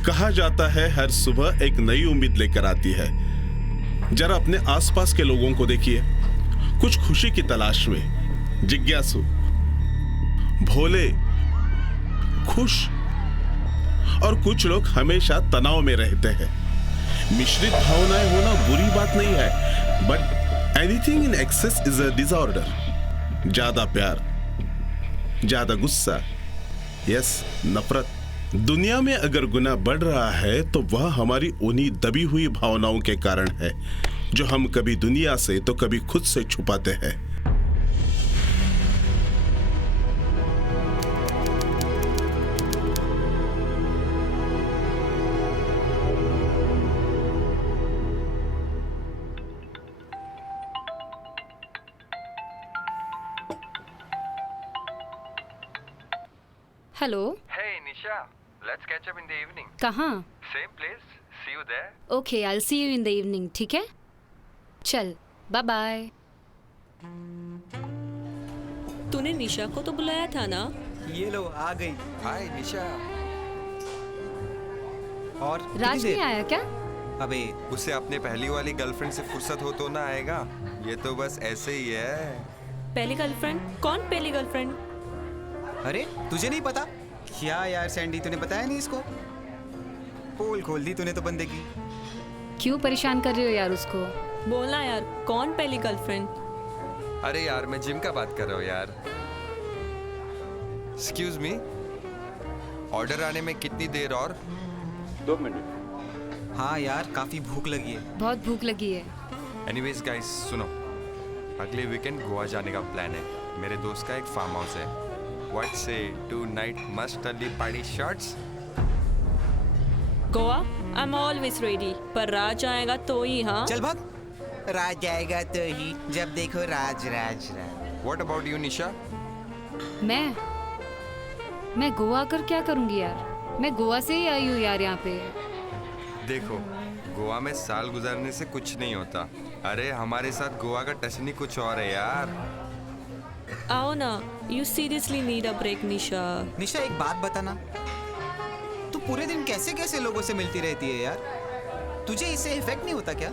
कहा जाता है हर सुबह एक नई उम्मीद लेकर आती है। जरा अपने आसपास के लोगों को देखिए, कुछ खुशी की तलाश में, जिज्ञासु, भोले, खुश, और कुछ लोग हमेशा तनाव में रहते हैं। मिश्रित भावनाएं होना बुरी बात नहीं है, but anything in excess is a disorder. ज्यादा प्यार, ज्यादा गुस्सा, यस, नफरत। दुनिया में अगर गुनाह बढ़ रहा है तो वह हमारी उन्हीं दबी हुई भावनाओं के कारण है, जो हम कभी दुनिया से तो कभी खुद से छुपाते हैं। Hello. Hey Nisha, let's catch up in the evening. कहाँ? Same place. See you there. Okay, I will see you in the evening. ठीक है, चल, बाय बाय। तूने निशा को तो बुलाया था ना? ये लो आ गई। Hi Nisha. और राज कितनी नहीं देर? आया क्या? अबे उसे अपने पहली वाली गर्लफ्रेंड से फुर्सत हो तो ना आएगा। ये तो बस ऐसे ही है। पहली गर्लफ्रेंड? कौन पहली गर्लफ्रेंड? अरे तुझे नहीं पता क्या यार सैंडी, तूने बताया नहीं इसको? पोल खोल दी तूने तो बंदे की। क्यों परेशान कर रही हो यार उसको? बोलना यार, कौन पहली गर्लफ्रेंड? अरे यार, मैं जिम का बात कर रहा हूँ यार। एक्सक्यूज मी, ऑर्डर आने में कितनी देर और? 2 मिनट। हाँ यार, काफी भूख लगी है। बहुत भूख लगी है। एनीवेज गाइस, सुनो, अगले वीकेंड गोवा जाने का प्लान है। मेरे दोस्त का एक फार्म हाउस है। What say tonight must early party shots? Goa? I am always ready, पर राज आएगा तो ही। हाँ, चल भाग। राज आएगा तो ही, जब देखो राज राज राज। What about you, निशा? मैं गोवा कर क्या करूंगी यार? मैं गोवा से ही आई हूँ यार यहाँ पे। देखो, गोवा में साल गुजारने से कुछ नहीं होता। अरे हमारे साथ गोवा का टचन ही कुछ और है यार। आओ ना। You seriously need a break Nisha. Nisha एक बात बताना, तू पूरे दिन कैसे कैसे लोगों से मिलती रहती है यार? तुझे इससे इफेक्ट नहीं होता क्या?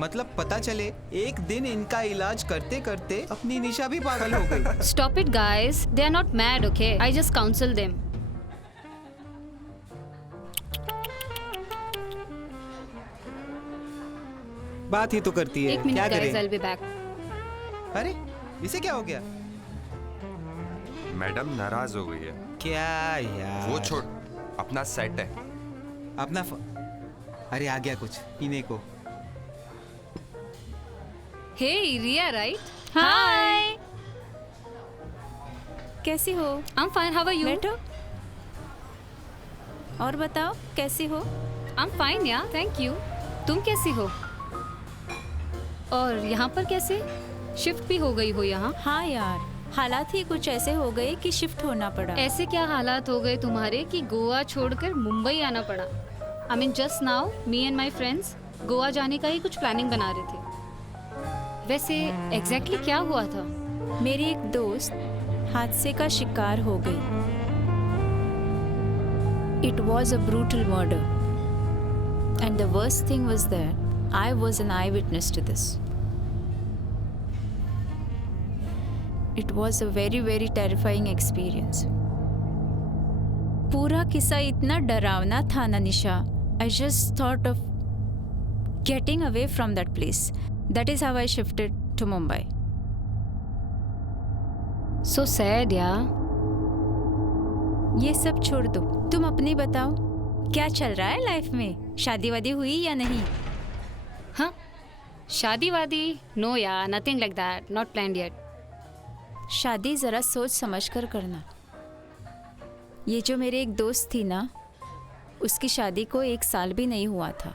मतलब पता चले एक दिन इनका इलाज करते करते अपनी निशा भी पागल हो गई। Stop it guys, they are not mad, okay? I just counsel them. बात ही तो करती है, एक मिनट क्या गाइस, आई करें? Will be back. अरे इसे क्या हो गया? मैडम नाराज हो गई है। क्या यार? वो छोड़, अपना सेट है। अपना अरे आ गया कुछ पीने को। हे रिया, राइट? हाय, कैसी हो? I am fine, how are you? बैठो और बताओ कैसी हो? I am fine yeah, thank you. तुम कैसी हो? और यहाँ पर कैसे? शिफ्ट भी हो गई हो यहाँ? हाँ यार, हालात ही कुछ ऐसे हो गए कि शिफ्ट होना पड़ा। ऐसे क्या हालात हो गए तुम्हारे कि गोवा छोड़कर मुंबई आना पड़ा? I mean just now me and my friends Goa जाने का ही कुछ प्लानिंग बना रहे थे। वैसे एग्जैक्टली क्या हुआ था? मेरी एक दोस्त हादसे का शिकार हो गई। It was a brutal murder and the worst thing was that I was an eye witness to this. It was a very very terrifying experience. पूरा किस्सा इतना डरावना था ना निशा. I just thought of getting away from that place. That is how I shifted to Mumbai. So sad यार। ये सब छोड़ दो, तुम अपनी बताओ, क्या चल रहा है लाइफ में? शादी वादी हुई या नहीं? हाँ, शादी वादी? नो यार, nothing like that, not planned yet. शादी ज़रा सोच समझ कर करना। ये जो मेरे एक दोस्त थी ना, उसकी शादी को 1 साल भी नहीं हुआ था।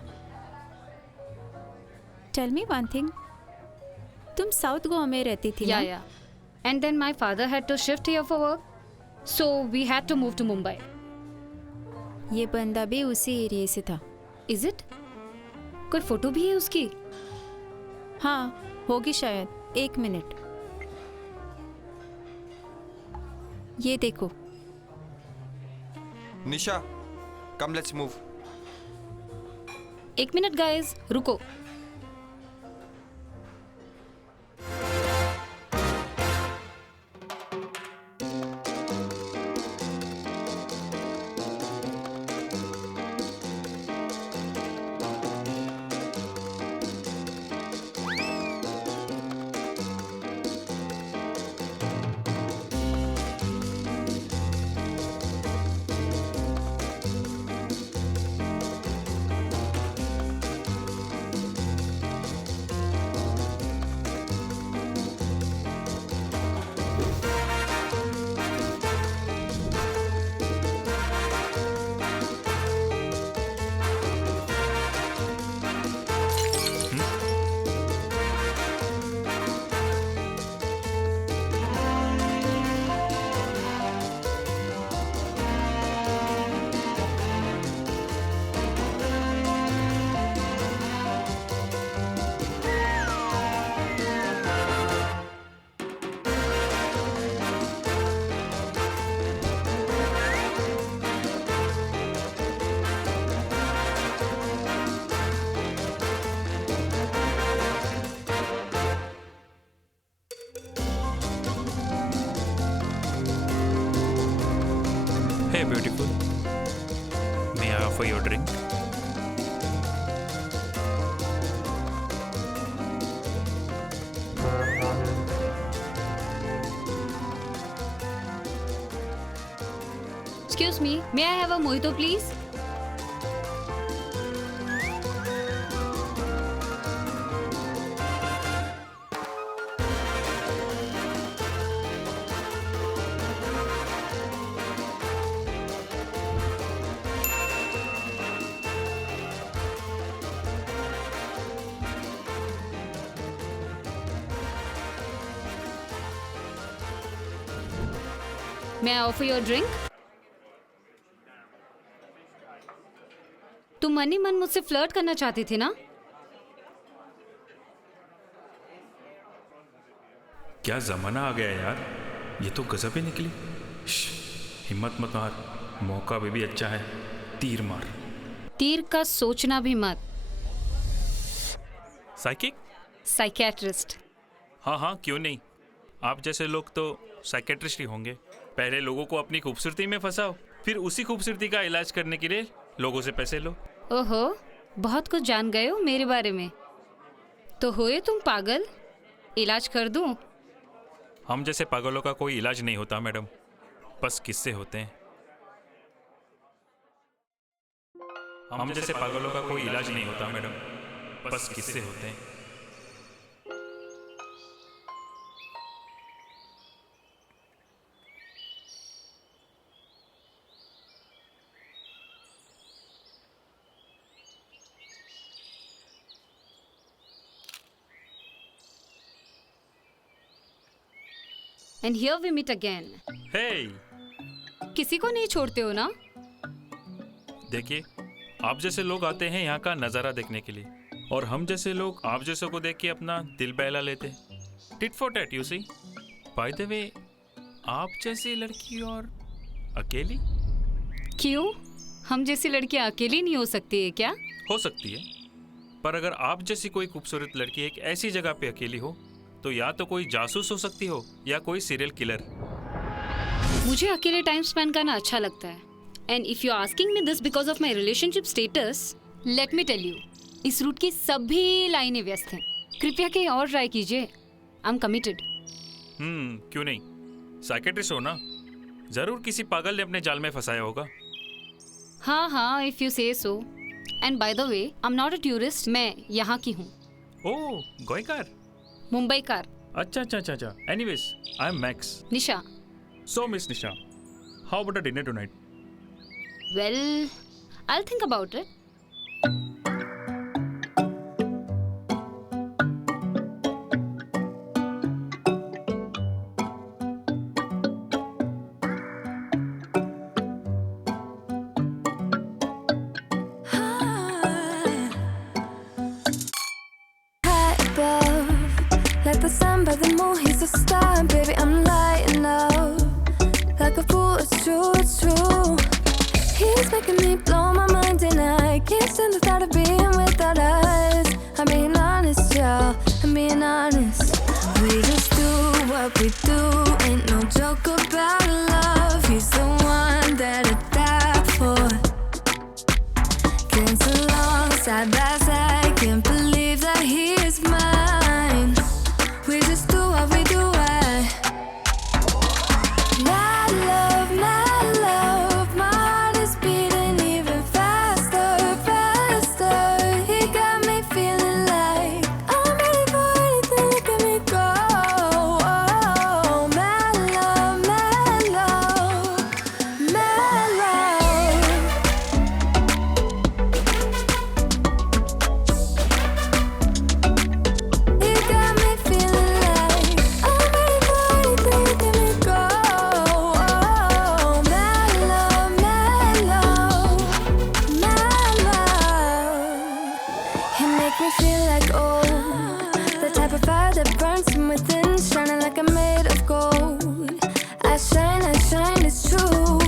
टेल मी वन थिंग, तुम साउथ गोवा में रहती थी ना? Yeah and then my father had to shift here for work, so we had to move to Mumbai. ये बंदा भी उसी एरिया से था। Is it? कोई फोटो भी है उसकी? हाँ होगी शायद, 1 मिनट। ये देखो। निशा, Come, let's move. एक मिनट गाइस, रुको। Hey, beautiful. May I offer you a drink? Excuse me, may I have a mojito, please? May I offer you a drink? तुम मन ही मन मुझसे फ्लर्ट करना चाहती थी ना? क्या जमाना आ गया यार, ये तो गजब ही निकली। हिम्मत मत हार, मौका भी अच्छा है, तीर मार। तीर का सोचना भी मत। साइकिक? साइकियाट्रिस्ट। हाँ हाँ, क्यों नहीं। आप जैसे लोग तो साइकियाट्रिस्ट ही होंगे। पहले लोगों को अपनी खूबसूरती में फंसाओ, फिर उसी खूबसूरती का इलाज करने के लिए लोगों से पैसे लो। ओहो, बहुत कुछ जान गए हो मेरे बारे में। तो होए तुम पागल? इलाज कर दूं? हम जैसे पागलों का कोई इलाज नहीं होता मैडम, बस किस्से होते हैं। हम जैसे पागलों का कोई इलाज नहीं होता मैडम, बस किस्से होते हैं। And here we meet again. Hey! किसी को नहीं छोड़ते हो ना? देखिए, आप जैसे लोग आते हैं यहाँ का नज़ारा देखने के लिए, और हम जैसे लोग आप जैसों को देख के अपना दिल बहला लेते हैं। Tit for tat, you see. By the way, आप जैसी लड़की और अकेली? क्यों? हम जैसी लड़कियाँ अकेली नहीं हो सकती है क्या? हो सकती है, पर अगर आप जैसी कोई खूबसूरत लड़की एक ऐसी जगह पे अकेली हो तो या तो कोई जासूस हो सकती हो या कोई सीरियल किलर। मुझे अकेले टाइम स्पेंड करना अच्छा लगता है। And if you asking me this because of my relationship status, let me tell you, इस रूट की सभी लाइनें व्यस्त हैं। कृपया कहीं और ट्राई कीजिए। I am committed. क्यों नहीं, साइकियाट्रिस्ट हो ना, जरूर किसी पागल ने अपने जाल में फंसाया होगा। हाँ, if you say so. And by the way, I am not a tourist, मैं यहाँ की हूँ। ओह, गोयकार? मुंबई कार। अच्छा। Anyways, I am Max. Nisha. So, Miss Nisha, how about a dinner tonight? Well, I'll think about it. Like the sun by the moon, he's a star, baby, I'm lighting up. Like a fool, it's true, it's true. He's making me blow Can't stand the thought of being without us. I'm being honest, y'all. I'm being honest. We just do what we do. Ain't no joke about love. He's the one that I die for. Can't so long side by side. Can't believe that he is mine. We just do what we do. My love, my heart is beating even faster, faster. He got me feeling like I'm ready for anything. Look at me go. Oh, my love, my love, my love. He got me feeling like I'm ready for anything. Look at me go. Oh, my love, my love, my love. He make me feel like old, the type of fire that burns from within, shining like I'm made of gold. I shine, it's true.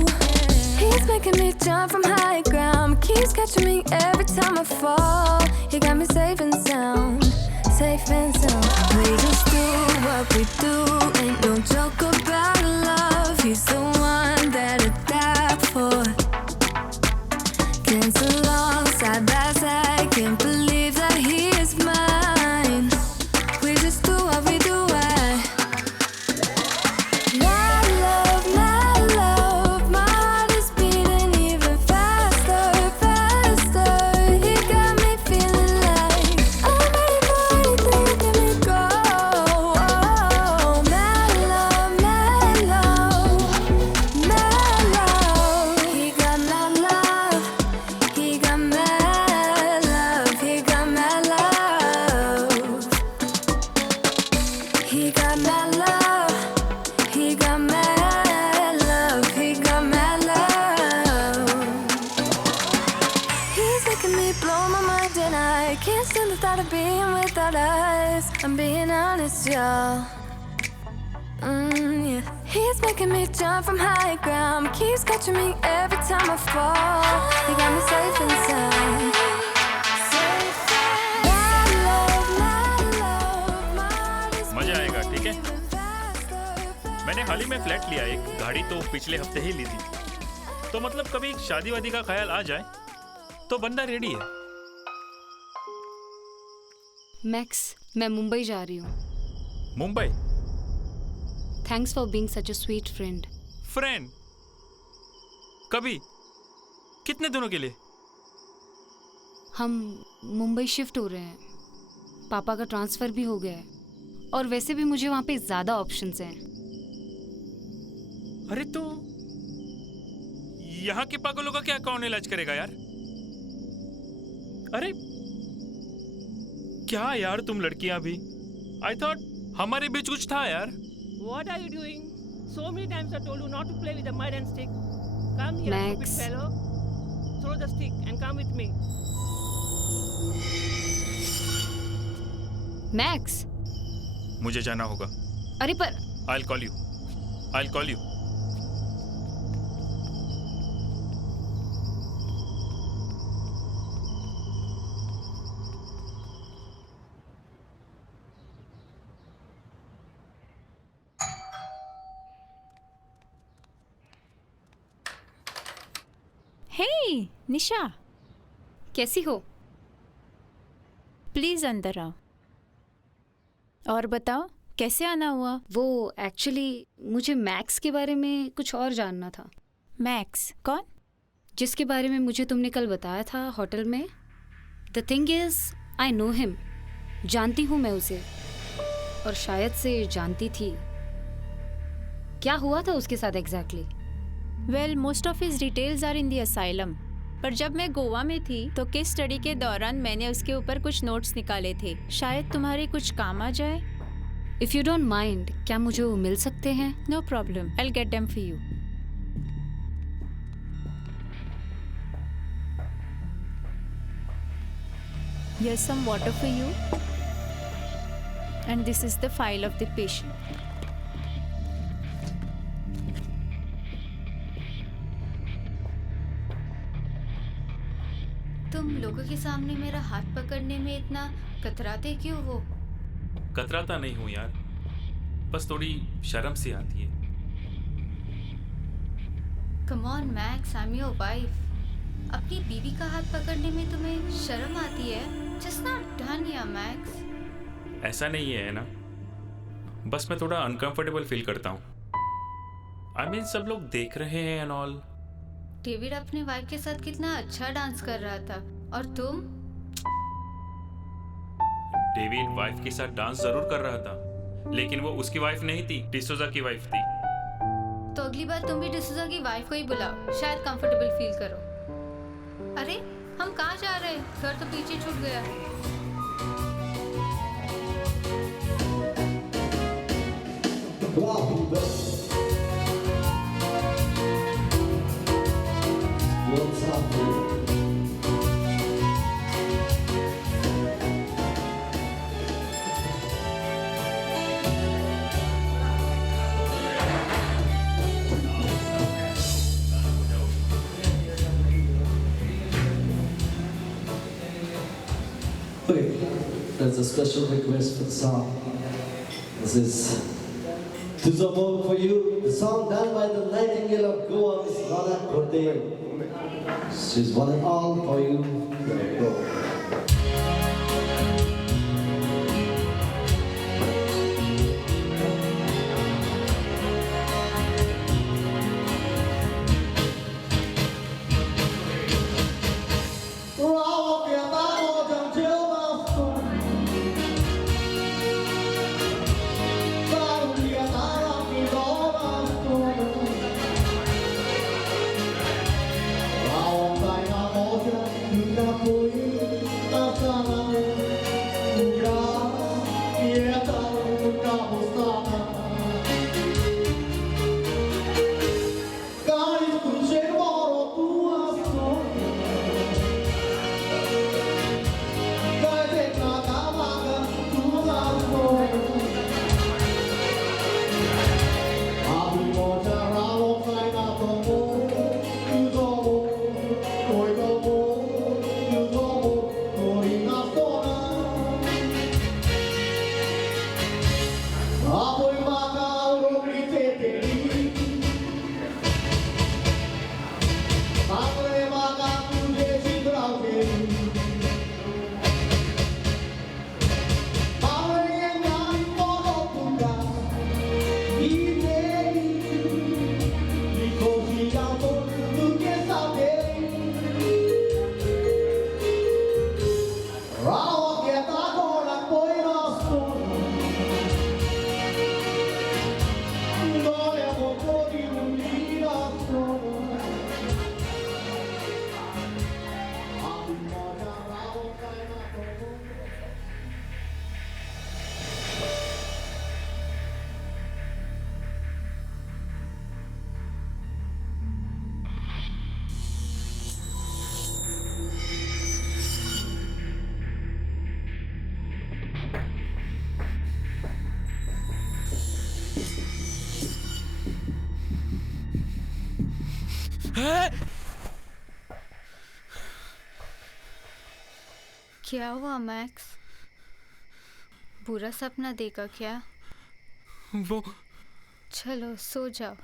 He's making me jump from high ground, keeps catching me every time I fall. He got me safe and sound, safe and sound. We just do what we do, ain't no joke about love. He's the one that I die for. Can't so long side by side, can't believe that he is mine. We just do what we do. My love, my heart is beating even faster, faster. He got me feeling like I'm ready for anything. Look at me go. Oh, my love, my love, my love. He got my love. He got my love. He got my love. He got my love. He got my love. He got my love. He's making me blow my mind and I can't stand the thought of being without us. I'm being honest, y'all. Yeah. He's making me jump from high ground, keeps catching me every time I fall. He got me safe and sound. My love, my heart is मजा आएगा, ठीक है? beating faster. मैंने हाल ही में flat लिया, एक गाड़ी तो पिछले हफ्ते ही ली थी। तो मतलब कभी शादी वादी का ख्याल आ जाए तो बंदा रेडी है। मैक्स, मैं मुंबई जा रही हूँ। Mumbai thanks for being such a sweet friend. Friend कभी? कितने दिनों के लिए? हम मुंबई शिफ्ट हो रहे हैं, पापा का ट्रांसफ़र भी हो गया है और वैसे भी मुझे वहाँ पे ज़्यादा ऑप्शंस हैं। अरे तो यहाँ के पागलों का क्या कौन इलाज करेगा यार? अरे क्या यार तुम लड़कियां भी? आई थॉट हमारे बीच कुछ था यार। What are you doing? So many times I told you not to play with the mud and stick. Come here, Max. stupid fellow. Throw the stick and come with me. Max, मुझे जाना होगा। अरे पर I'll call you. I'll call you. हे निशा, कैसी हो? Please अंदर आओ और बताओ कैसे आना हुआ। वो एक्चुअली मुझे मैक्स के बारे में कुछ और जानना था। मैक्स कौन? जिसके बारे में मुझे तुमने कल बताया था होटल में। The thing is I know him, जानती हूँ मैं उसे, और शायद से जानती थी। क्या हुआ था उसके साथ exactly? Well most of his details are in the asylum, पर जब मैं गोवा में थी तो केस स्टडी के दौरान मैंने उसके ऊपर कुछ नोट्स निकाले थे, शायद तुम्हारे कुछ काम आ जाए। इफ़ यू डोंट माइंड, क्या मुझे वो मिल सकते हैं? No problem, I will get them for you. Here's some water for you. And this is the file of the patient. तुम लोगों के सामने मेरा हाथ पकड़ने में इतना कतराते क्यों हो? कतराता नहीं हूँ यार, बस थोड़ी शर्म सी आती है। Come on max, I am your wife. अपनी बीवी का हाथ पकड़ने में तुम्हें शर्म आती है? जस्ट नॉट डन या मैक्स। ऐसा नहीं है ना, बस मैं थोड़ा अनकंफर्टेबल फील करता हूँ। आई मीन सब लोग देख रहे हैं एंड ऑल। डेविड अपने वाइफ के साथ कितना अच्छा डांस कर रहा था, और तुम? डेविड वाइफ के साथ डांस जरूर कर रहा था, लेकिन वो उसकी वाइफ नहीं थी, डिसोजा की वाइफ थी। तो अगली बार तुम भी डिसूजा की वाइफ को ही बुलाओ, शायद कंफर्टेबल फील करो। अरे हम कहाँ जा रहे हैं? घर तो पीछे छूट गया। Okay, there's a special request for the song. This is Tuzamon for you. The song done by the Nightingale of Goa, Miss Rana Kordeo. She's one and all for you. There you go. क्या हुआ max? बुरा सपना देखा क्या? वो चलो सो जाओ।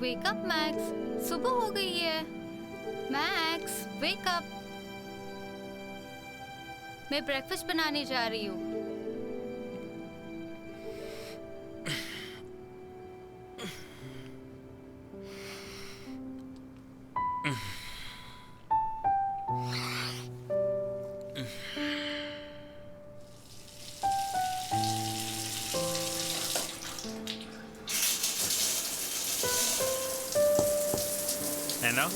Wake up max, सुबह हो गई है। Max wake up. मैं ब्रेकफास्ट बनाने जा रही हूँ। एना,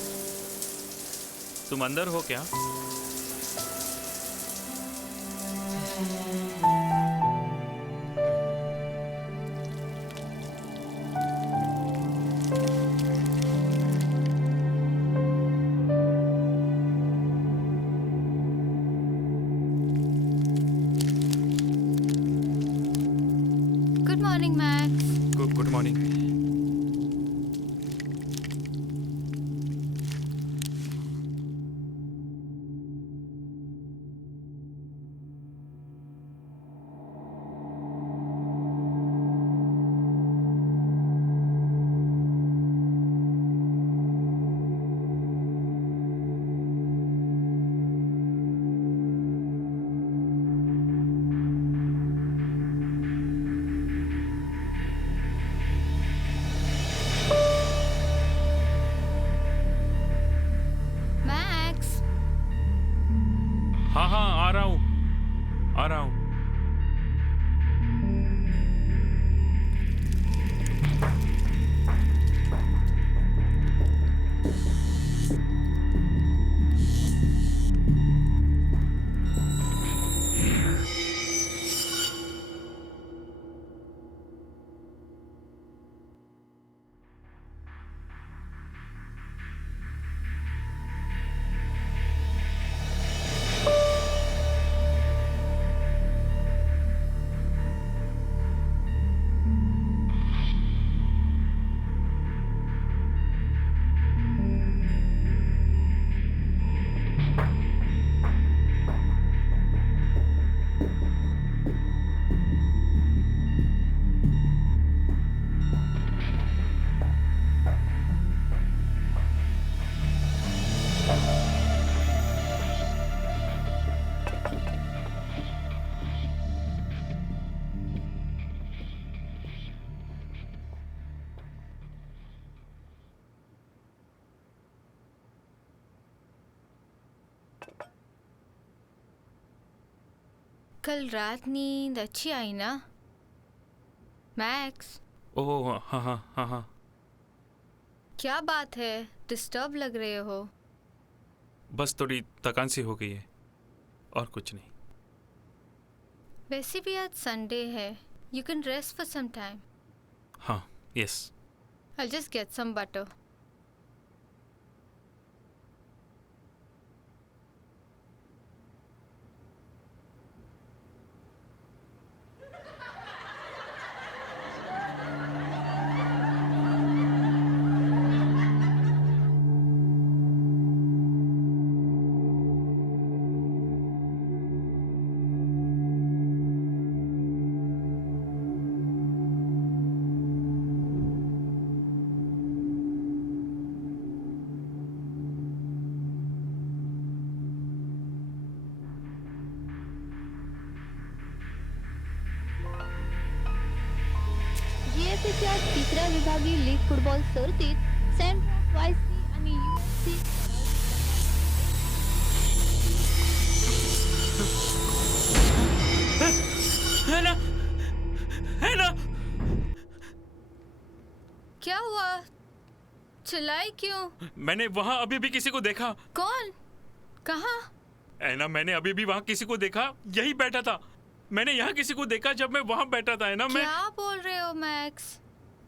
तुम अंदर हो क्या? Morning max. Good morning. Max, हाँ हाँ, आ रहा हूँ, आ रहा हूँ। कल रात नींद अच्छी आई ना मैक्स? ओह हाँ हाँ हाँ हाँ। क्या बात है, डिस्टर्ब लग रहे हो? बस थोड़ी थकान सी हो गई है, और कुछ नहीं। वैसे भी आज संडे है, you can rest for some time. हाँ, yes. I'll just get some butter. जीएफएच्या तिसऱ्या विभागीय लीग फुटबॉल सर्तीत सेंट वायसी आणि यूसी है ना, है ना। क्या हुआ? चिल्लाई क्यों? मैंने वहाँ अभी भी किसी को देखा। कौन? कहाँ? ऐना, मैंने अभी भी वहाँ किसी को देखा, यही बैठा था। मैंने यहाँ किसी को देखा जब मैं वहाँ बैठा था, है ना। मैं क्या बोल रहे हो मैक्स?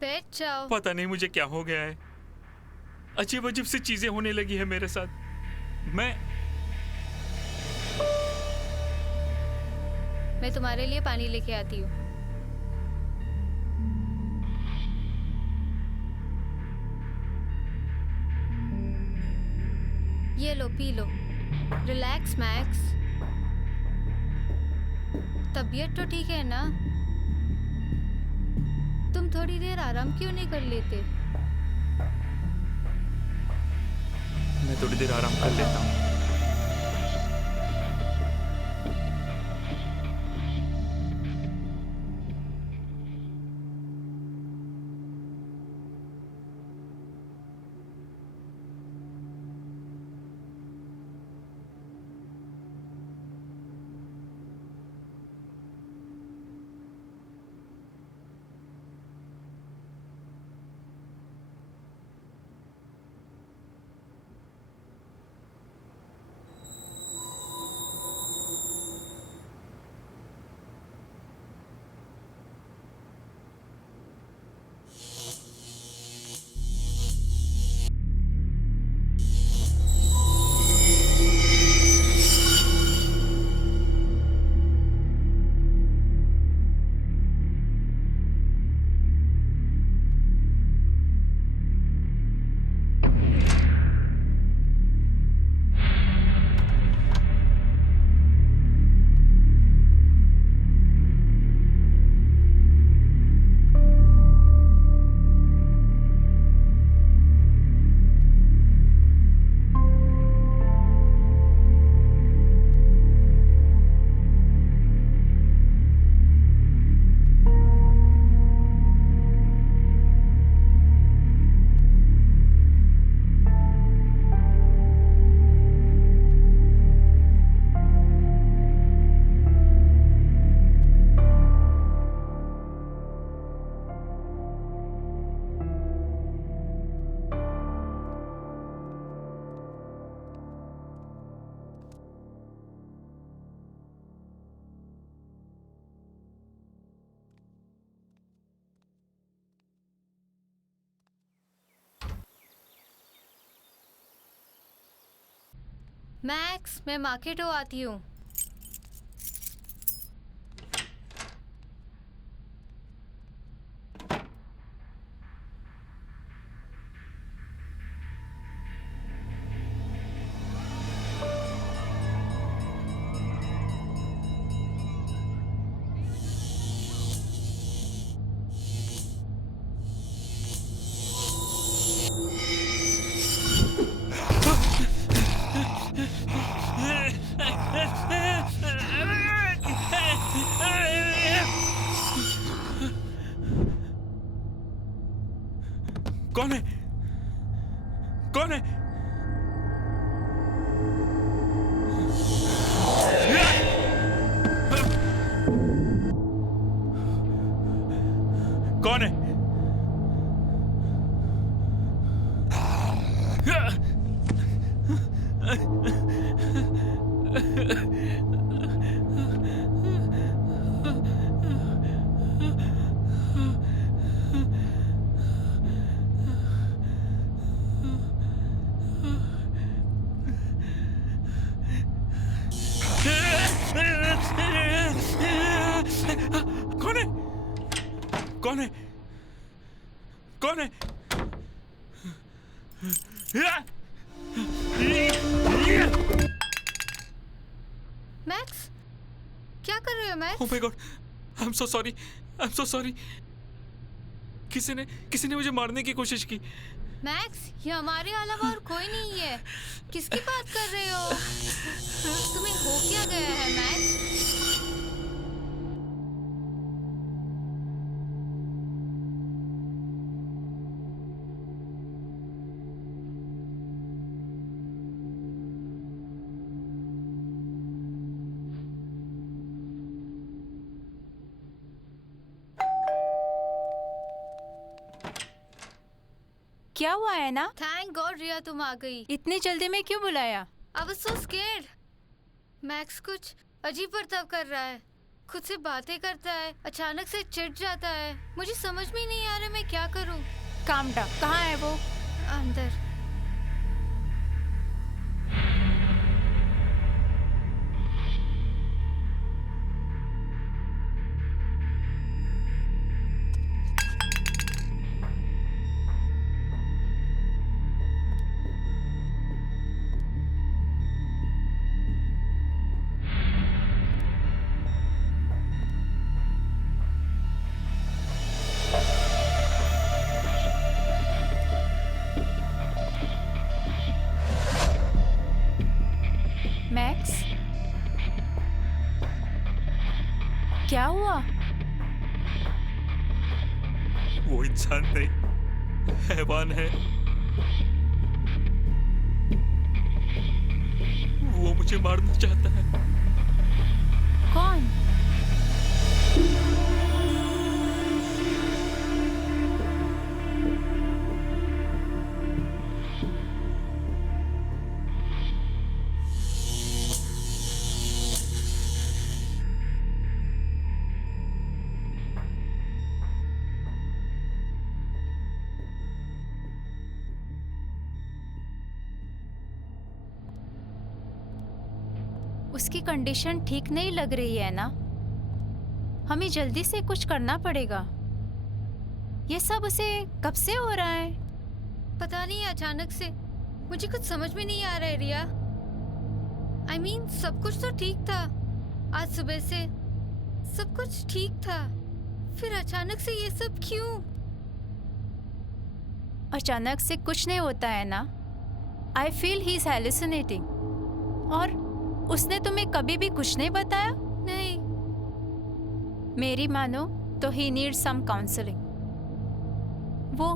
बैठ जाओ। पता नहीं मुझे क्या हो गया है, अजीब अजीब सी चीजें होने लगी है मेरे साथ। मैं तुम्हारे लिए पानी लेके आती हूँ। ये लो, पी लो। Relax Max. तबीयत तो ठीक है ना? तुम थोड़ी देर आराम क्यों नहीं कर लेते? मैं थोड़ी देर आराम कर लेता हूँ। मैक्स, मैं मार्केटो आती हूँ। कौन है? कौन है? कौन है? कौन है? कौन है? कौन है? मैक्स, क्या कर रहे हो max? Oh my God! I'm so sorry. I'm so sorry. किसी ने मुझे मारने की कोशिश की। मैक्स, ये हमारे अलावा और कोई नहीं है। किसकी बात कर रहे हो? तुम्हें हो क्या गया है मैक्स? क्या हुआ है ना? थैंक गॉड रिया तुम आ गई। इतनी जल्दी में क्यों बुलाया? I was so scared. Max कुछ अजीब बर्ताव कर रहा है, खुद से बातें करता है, अचानक से चिढ़ जाता है। मुझे समझ में नहीं आ रहा मैं क्या करूं। Calm down. कहाँ है वो? अंदर। मैक्स, क्या हुआ? वो इंसान नहीं, हैवान है। वो मुझे मारना चाहता है। कौन? उसकी कंडीशन ठीक नहीं लग रही है ना? हमें जल्दी से कुछ करना पड़ेगा। ये सब उसे कब से हो रहा है? पता नहीं, अचानक से। मुझे कुछ समझ में नहीं आ रहा है रिया। I mean, सब कुछ तो ठीक था। आज सुबह से सब कुछ ठीक था, फिर अचानक से ये सब क्यों? अचानक से कुछ नहीं होता है ना। I feel he is hallucinating। और उसने तुम्हें कभी भी कुछ नहीं बताया? नहीं। मेरी मानो तो ही नीड सम काउंसलिंग। वो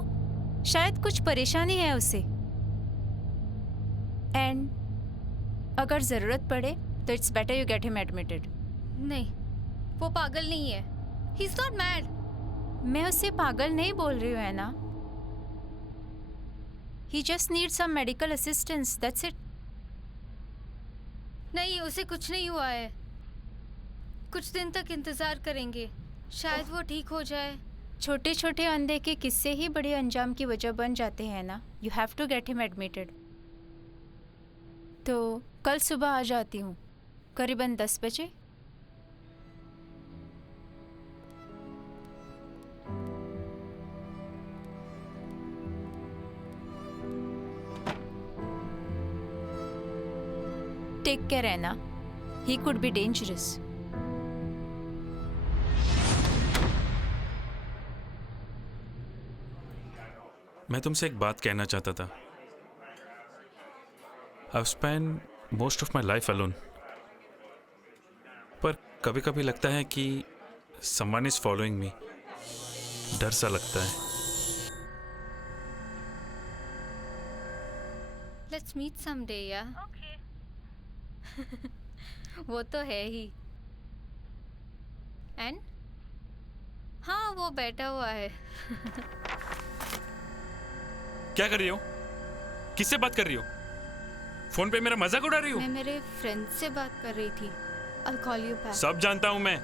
शायद कुछ परेशानी है उसे, एंड अगर जरूरत पड़े तो it's better you get him admitted. नहीं, वो पागल नहीं है। He is not mad. मैं उसे पागल नहीं बोल रही हूँ है ना। He just need some medical assistance, that's it. नहीं, उसे कुछ नहीं हुआ है। कुछ दिन तक इंतजार करेंगे, शायद वो ठीक हो जाए। छोटे छोटे अनदेखे किस्से ही बड़े अंजाम की वजह बन जाते हैं ना। You have to get him admitted. तो कल सुबह आ जाती हूँ, करीबन 10 बजे। टेक केयर है ना, ही कुड बी डेंजरस। मैं तुमसे एक बात कहना चाहता था। I've spent most of my life alone. पर कभी कभी लगता है कि someone is following me. डर सा लगता है। Let's meet someday, yeah? Okay. वो तो है ही। And? हाँ, वो बैठा हुआ है। क्या कर रही हो? किससे बात कर रही हो? फोन पे मेरा मजाक उड़ा रही हो? मैं मेरे फ्रेंड से बात कर रही थी। I'll call you back. सब जानता हूं मैं।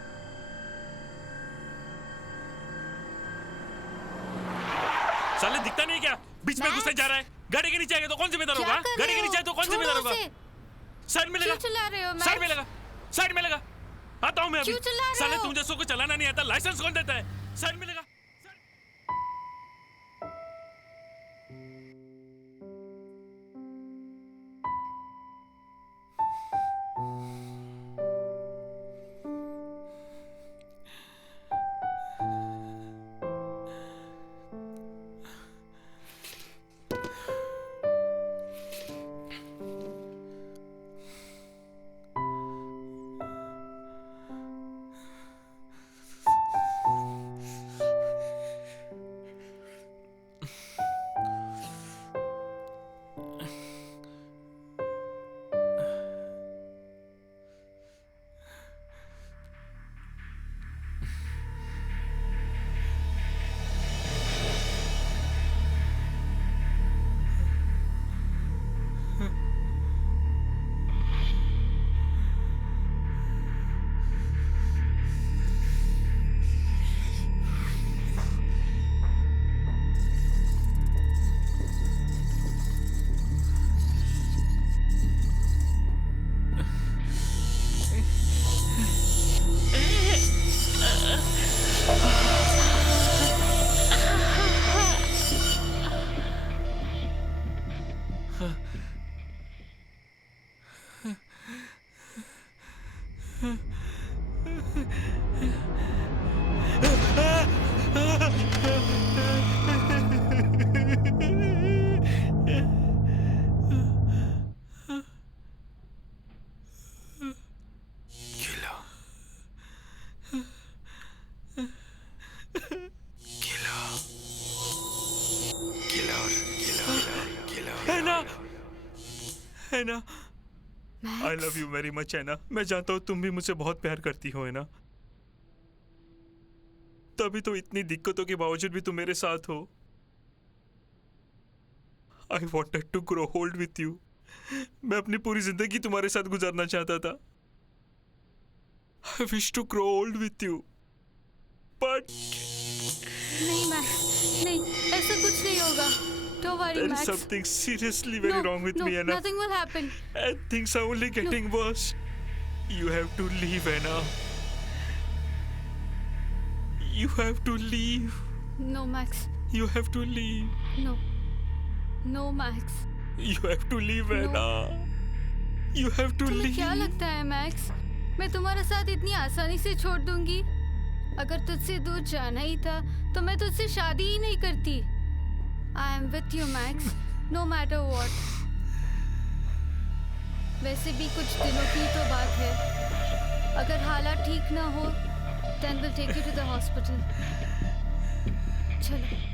साले दिखता नहीं क्या? बीच में घुसने जा रहा है। गाड़ी के नीचे आएगा तो कौन जिम्मेदार होगा? गाड़ी के नीचे आए तो कौन जिम्मेदार होगा? साइड में लगा। क्यों चिल्ला रहे हो? साइड में लगा। साइड में लगा। आता हूं मैं अभी। क्यों चिल्ला रहे हो? साले तुम जैसों को चलाना नहीं आता, लाइसेंस कौन देता है? साइड में लगा। है ना? I love you very much है ना? मैं जानता हूँ तुम भी मुझसे बहुत प्यार करती हो है ना? तभी तो इतनी दिक्कतों के बावजूद भी तुम मेरे साथ हो। I wanted to grow old with you. मैं अपनी पूरी जिंदगी तुम्हारे साथ गुजारना चाहता था। I wish to grow old with you. But नहीं मैक्स, नहीं, ऐसा कुछ नहीं होगा। Don't worry, there Max. is something seriously very wrong with me, Anna. Nothing will happen. And things are only getting worse. You have to leave, Anna. You have to leave. No, Max. You have to leave. No. No, Max. You have to leave, Anna. You have to तुम्हें leave. क्या लगता है, max? मैं तुम्हारा साथ इतनी आसानी से छोड़ दूंगी? अगर तुझसे दूर जाना ही था, तो मैं तुझसे शादी ही नहीं करती। I am with you, Max. No matter what. वैसे भी कुछ दिनों की तो बात है। अगर हालात ठीक ना हो, then we'll take you to the hospital. चलो।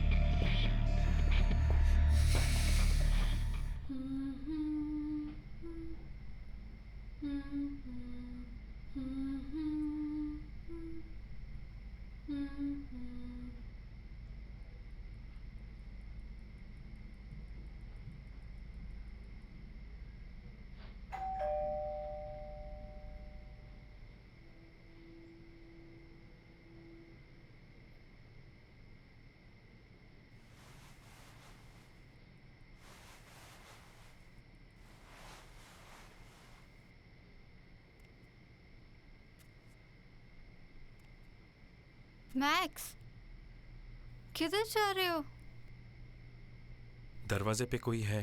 मैक्स, किधर जा रहे हो? दरवाजे पे कोई है।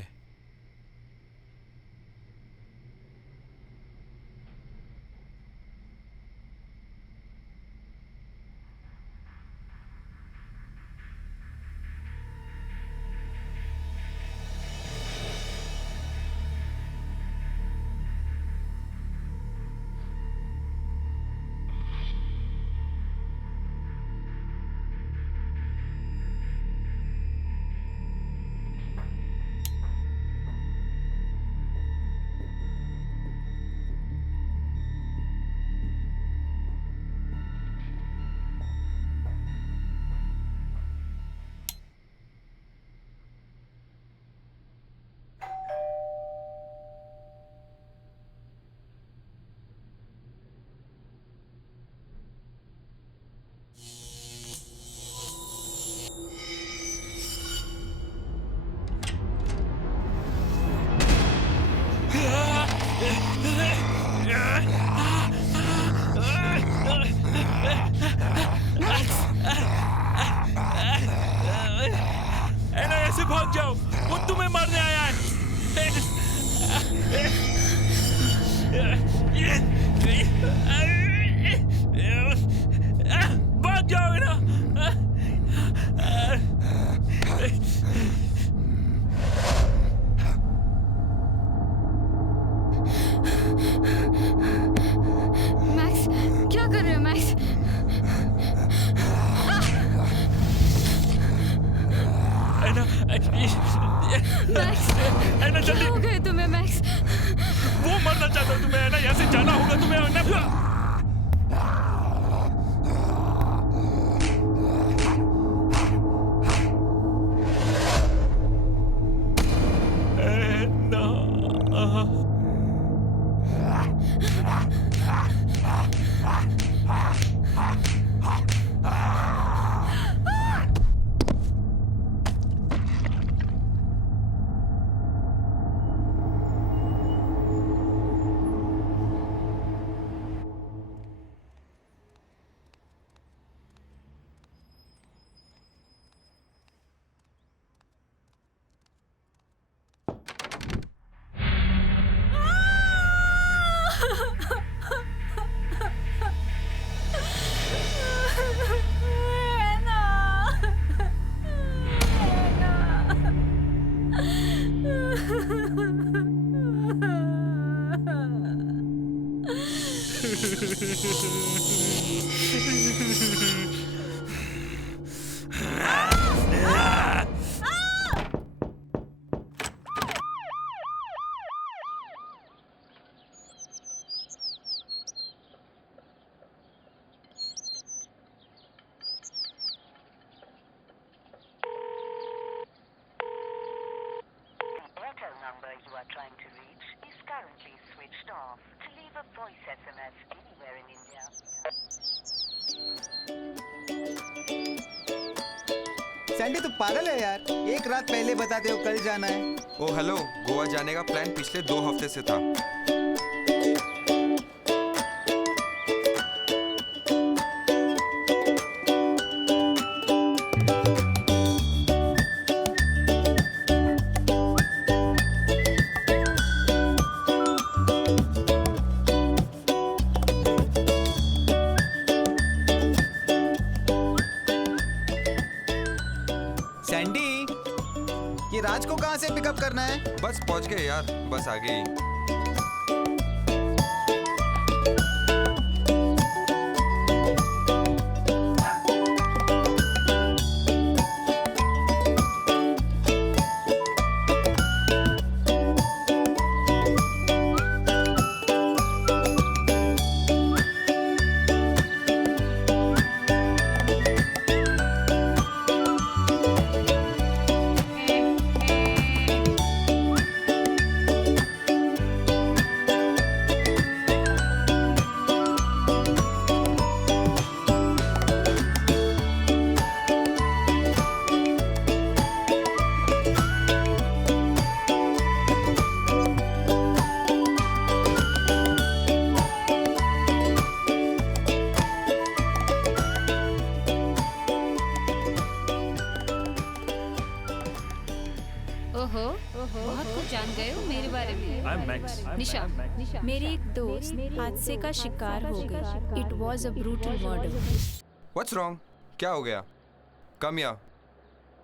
एना ऐसे भाग जाओ, वो तुम्हें मारने आया है। भाग जाओ एना। मैक्स, क्या कर रहे हो मैक्स? मैक्स, एना क्या जल्दी। हो गए तुम्हें मैक्स? वो मरना चाहता है तुम्हें, एना यहाँ से जाना होगा तुम्हें। सैंडी तो पागल है यार, एक रात पहले बताते हो कल जाना है। ओ हेलो, गोवा जाने का प्लान पिछले 2 हफ्ते से था। सैंडी, ये राज को कहाँ से पिकअप करना है? बस पहुंच गए यार, बस आ गई। ओहो बहुत कुछ जान गए हो मेरे बारे में। आई एम मैक्स। निशा, मेरी एक दोस्त हादसे का शिकार हो गई। It was a brutal murder. What's wrong? क्या हो गया? कम या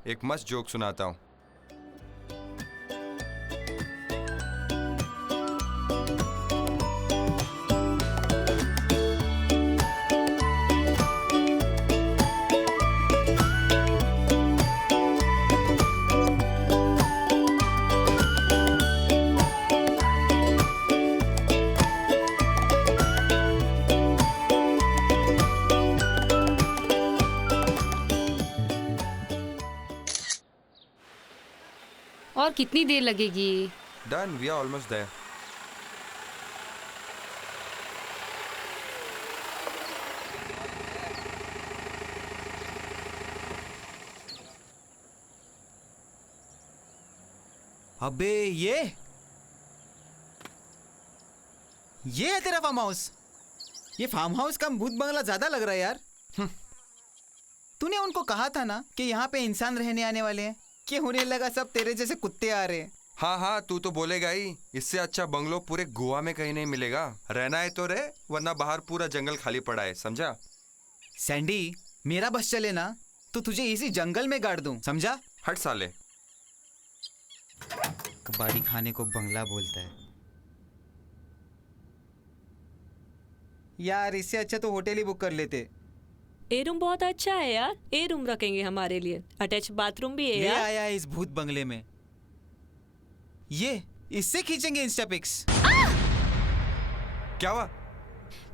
एक मस्त जोक सुनाता हूँ। और कितनी देर लगेगी? Done. We are almost there. अबे ये है तेरा फार्म हाउस। ये फार्म हाउस का भूत बंगला ज्यादा लग रहा है यार। तूने उनको कहा था ना कि यहाँ पे इंसान रहने आने वाले हैं, कि होने लगा सब तेरे जैसे कुत्ते आ रहे हैं। हाँ हाँ, तू तो बोलेगा ही। इससे अच्छा बंगलो पूरे गोवा में कहीं नहीं मिलेगा। रहना है तो रहे, वरना बाहर पूरा जंगल खाली पड़ा है, समझा? सैंडी, मेरा बस चले ना तो तुझे इसी जंगल में गाड़ दूं, समझा? हट साले। कबाड़ी खाने को बंगला बोलता है यार। इससे अच्छा तो होटल ही बुक कर लेते। ए रूम बहुत अच्छा है यार। ए रूम रखेंगे हमारे लिए। अटैच बाथरूम भी है ले यार। आया है इस भूत बंगले में। ये इससे खींचेंगे इंस्टा पिक्स। क्या हुआ?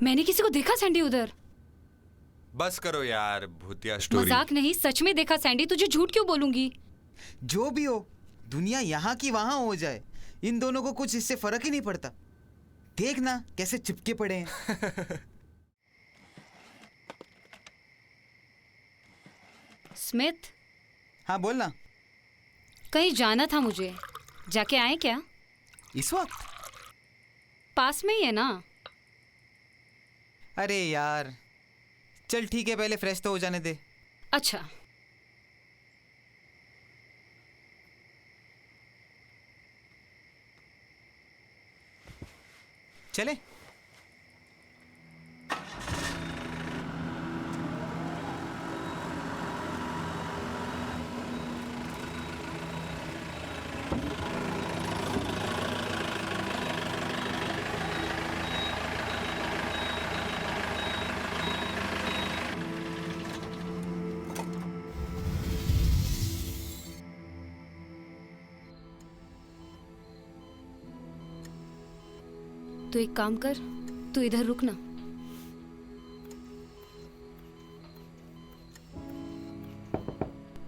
मैंने किसी को देखा सैंडी उधर। बस करो यार, भूतिया स्टोरी। मजाक नहीं, सच में देखा सैंडी। तुझे झूठ क्यों बोलूंगी? जो भी हो, दुनिया यहाँ की वहां हो जाए, इन दोनों को कुछ इससे फर्क ही नहीं पड़ता। देखना कैसे चिपके पड़े हैं। स्मिथ। हाँ बोलना। कहीं जाना था मुझे, जाके आए क्या? इस वक्त? पास में ही है ना। अरे यार चल ठीक है, पहले फ्रेश तो हो जाने दे। अच्छा। चले। तो एक काम कर, तू इधर रुक ना।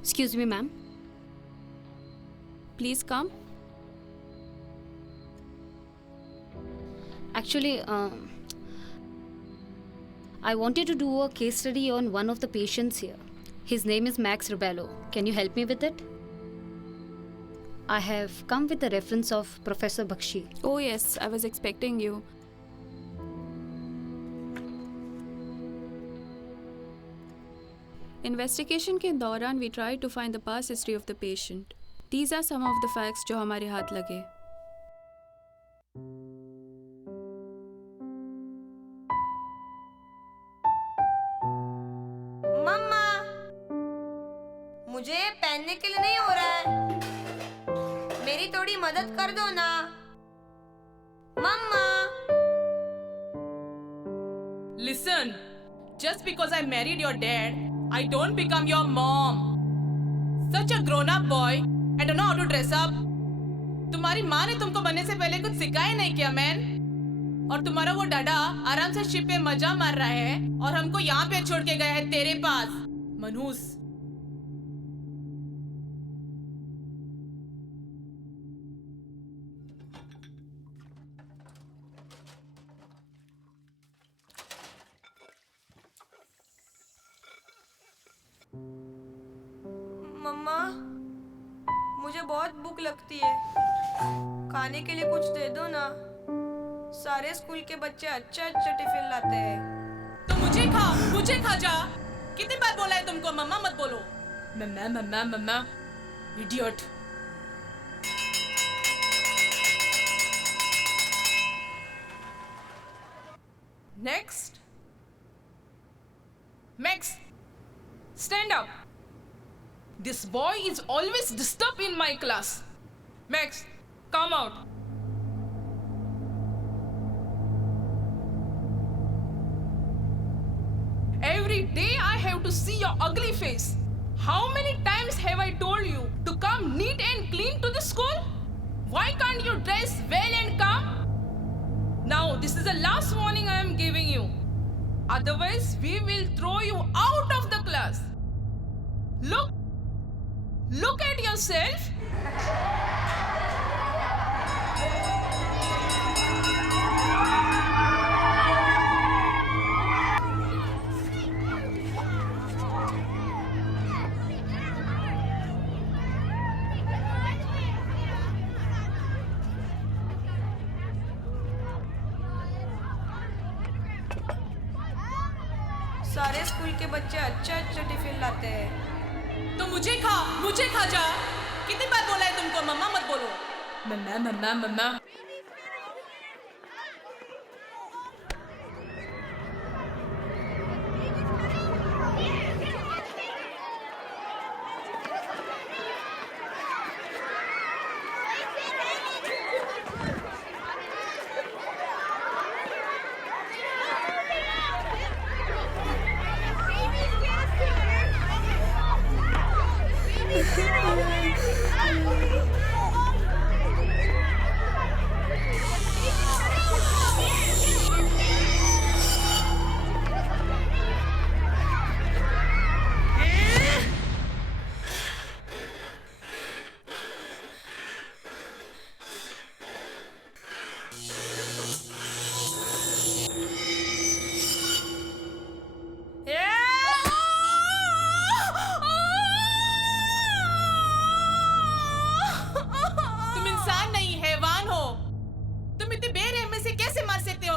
Excuse me ma'am, please come. Actually, I wanted to do a case study on one of the patients here. His name is Max Ribello. Can you help me with it? I have come with the reference of Professor Bakshi. Oh yes, I was expecting you. Investigation के दौरान we tried to find the past history of the patient. These are some of the facts जो हमारे हाथ लगे. मम्मा, मुझे पहनने के लिए नहीं हो रहा है, मेरी थोड़ी मदद कर दो ना मम्मा। Listen, just because I married your dad, I don't become your mom. Such a grown-up boy, I don't know how to dress up. तुम्हारी माँ ने तुमको बनने से पहले कुछ सिखाया नहीं क्या मैन? और तुम्हारा वो डाडा आराम से शिप पे मजा मार रहा है और हमको यहाँ पे छोड़ के गया है तेरे पास, मनहूस। मम्मा, मुझे बहुत भूख लगती है, खाने के लिए कुछ दे दो ना। सारे स्कूल के बच्चे अच्छा अच्छा टिफिन लाते हैं। तो मुझे खा जा। कितनी बार बोला है तुमको मम्मा मत बोलो। मम्मा मम्मा मम्मा, idiot. Next. Max, stand up. This boy is always disturbed in my class. Max, come out. Every day I have to see your ugly face. How many times have I told you to come neat and clean to the school? Why can't you dress well and come? Now, this is the last warning I am giving you. Otherwise, we will throw you out of the class. Look at yourself. सारे school के बच्चे अच्छा tiffin लाते हैं। तो मुझे खा जा। कितनी बार बोला है तुमको मम्मा मत बोलो। मम्मा मम्मा मम्मा।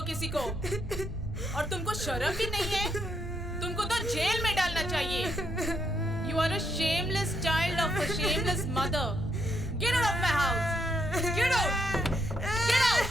किसी को और तुमको शर्म भी नहीं है। तुमको तो जेल में डालना चाहिए। You are a shameless child of a shameless mother. Get out of my house. Get out. Get out.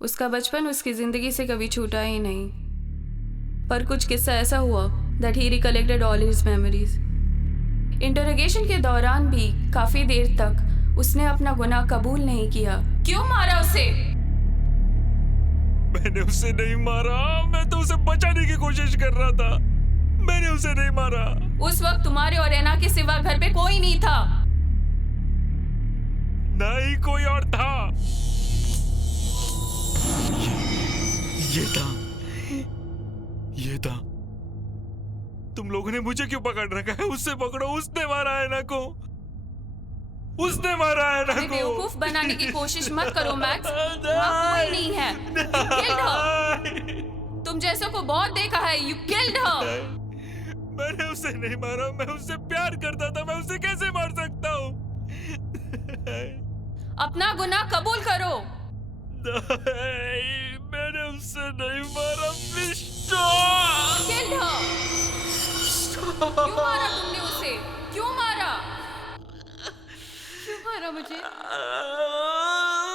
उसका बचपन उसकी ज़िंदगी से कभी छूटा ही नहीं, पर कुछ किस्सा ऐसा हुआ that he recollected all his memories. Interrogation के दौरान भी काफ़ी देर तक उसने अपना गुनाह कबूल नहीं किया। क्यों मारा उसे? मैंने उसे नहीं मारा, मैं तो उसे बचाने की कोशिश कर रहा था। मैंने उसे नहीं मारा। उस वक्त तुम्हारे और एना के सिवा घर पे कोई नहीं था। नहीं, कोई और था। ये था। तुम लोगों ने मुझे क्यों पकड़ रखा है? उससे पकड़ो, उसने मारा है ना को। उसने मारा है ना को। बेवकूफ बनाने की कोशिश मत करो मैक्स, वहाँ कोई नहीं है। You killed her. तुम जैसों को बहुत देखा है। You killed her. मैंने उसे नहीं मारा, मैं उससे प्यार करता था, मैं उसे कैसे मार सकता हूँ? अपना गुनाह कबूल करो। नहीं, मैंने उसे नहीं मारा। Please stop. Killed her. क्यों मारा तुमने उसे? क्यों मारा? क्यों मारा मुझे?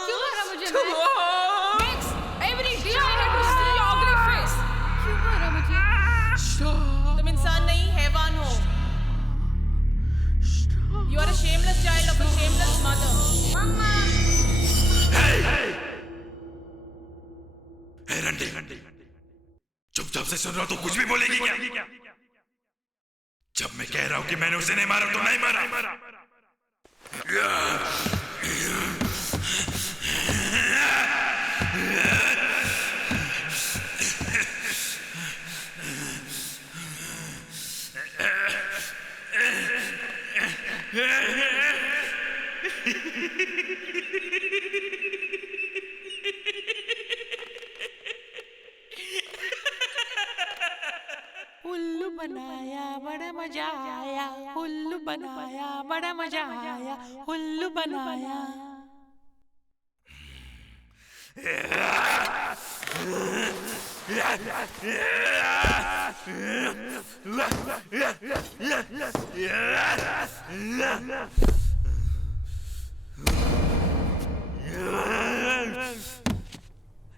क्यों मारा मुझे? Max, every day I have to see your ugly face. क्यों मारा मुझे? तुम इंसान नहीं, हैवान हो। You are a shameless child of a shameless mother. रंडी, चुपचाप से सुन रहा तो कुछ भी बोलेगी क्या? जब मैं कह रहा हूं कि मैंने उसे नहीं मारा तो नहीं मारा। उल्लू बनाया बड़ा मजा आया, उल्लू बनाया बड़ा मजा आया, उल्लू बनाया।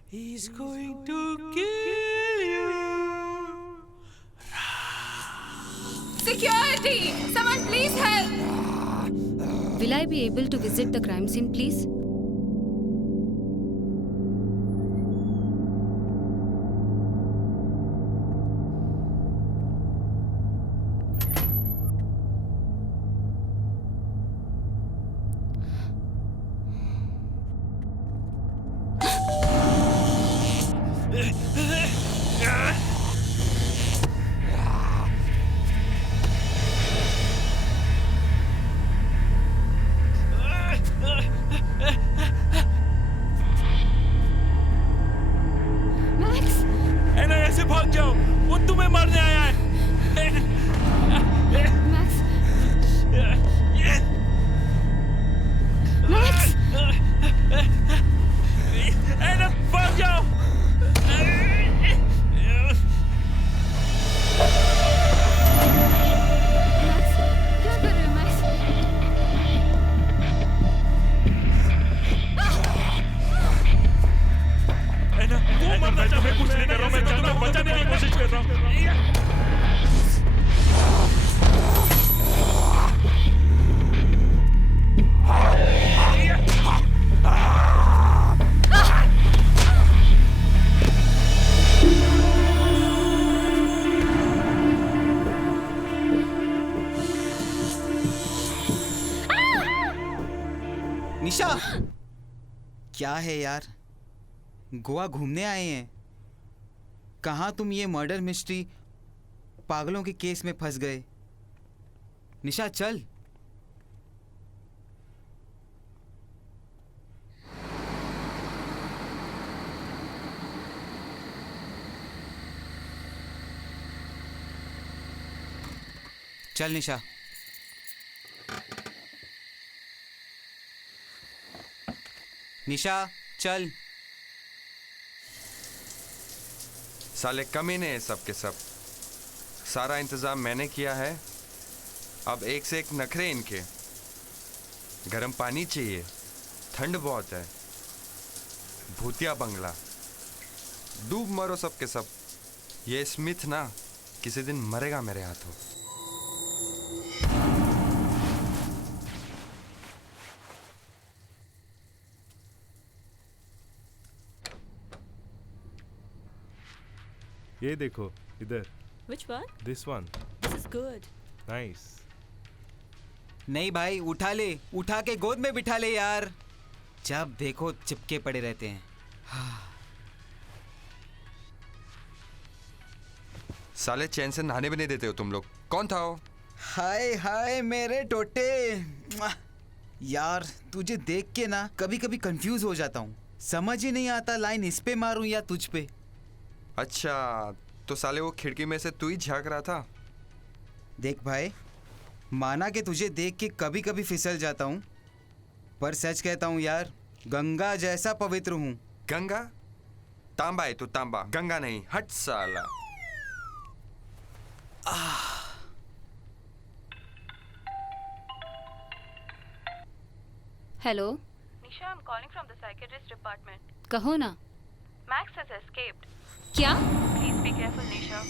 He's going to kill you. Security! Someone please help! Will I be able to visit the crime scene, please? भाग जाओ, वो तुम्हें मारने आया है। मैक्स, मैक्स, एना भाग जाओ। क्या कर रहे हो मैक्स? एना, वो मरना चाहे, कुछ नहीं कर रहा हूँ, मैं जानता हूँ, बचाने की कोशिश कर रहा हूँ। निशा, क्या है यार, गोवा घूमने आए हैं? कहाँ तुम ये मर्डर मिस्ट्री पागलों के केस में फंस गए? निशा चल। चल निशा। निशा चल। साले कमीने हैं सब के सब। सारा इंतजाम मैंने किया है, अब एक से एक नखरे इनके। गर्म पानी चाहिए, ठंड बहुत है, भूतिया बंगला, डूब मरो सब के सब। ये स्मिथ ना किसी दिन मरेगा मेरे हाथों। ये देखो इधर। Which one? This one. This is good. Nice. नहीं भाई, उठा ले, उठा के गोद में बिठा ले यार। जब देखो चिपके पड़े रहते हैं। साले चैन से नहाने भी नहीं देते हो तुम लोग। कौन था वो? हाय हाय मेरे टोटे। यार तुझे देख के ना कभी कभी कंफ्यूज हो जाता हूँ। समझ ही नहीं आता लाइन इस पे मारूं या तुझ पे। अच्छा, तो साले वो खिड़की में से तू ही झांक रहा था? देख भाई, माना कि तुझे देख के कभी कभी फिसल जाता हूँ, पर सच कहता हूँ यार, गंगा जैसा पवित्र हूँ। गंगा? तांबा है तो तांबा, गंगा नहीं। हट साला। Hello Nisha, I'm calling from the psychiatrist department. कहो ना। Max has escaped. क्या? Please be careful, Nisha.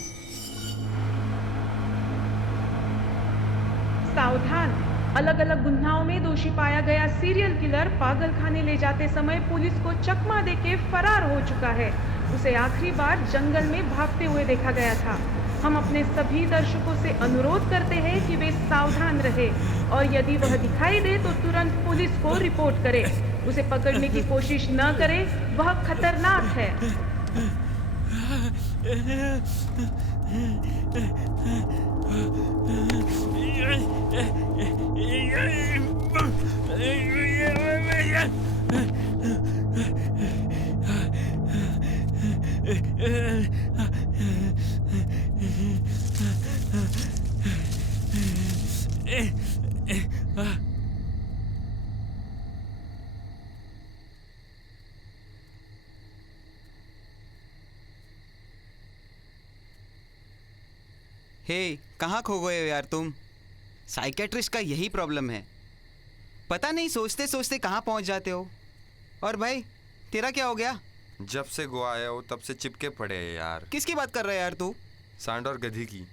सावधान, अलग अलग गुन्हाओं में दोषी पाया गया सीरियल किलर पागल खाने ले जाते समय पुलिस को चकमा देके फरार हो चुका है। उसे आखिरी बार जंगल में भागते हुए देखा गया था। हम अपने सभी दर्शकों से अनुरोध करते हैं कि वे सावधान रहे और यदि वह दिखाई दे तो तुरंत पुलिस को रिपोर्ट करें। उसे पकड़ने की कोशिश न करें, वह खतरनाक है। हे, कहाँ खो गए हो यार तुम? साइकेट्रिस्ट का यही प्रॉब्लम है, पता नहीं सोचते सोचते कहाँ पहुँच जाते हो। और भाई, तेरा क्या हो गया? जब से गोवा आया हो तब से चिपके पड़े हैं यार। किसकी बात कर रहा है यार तू? सांड और गधी की।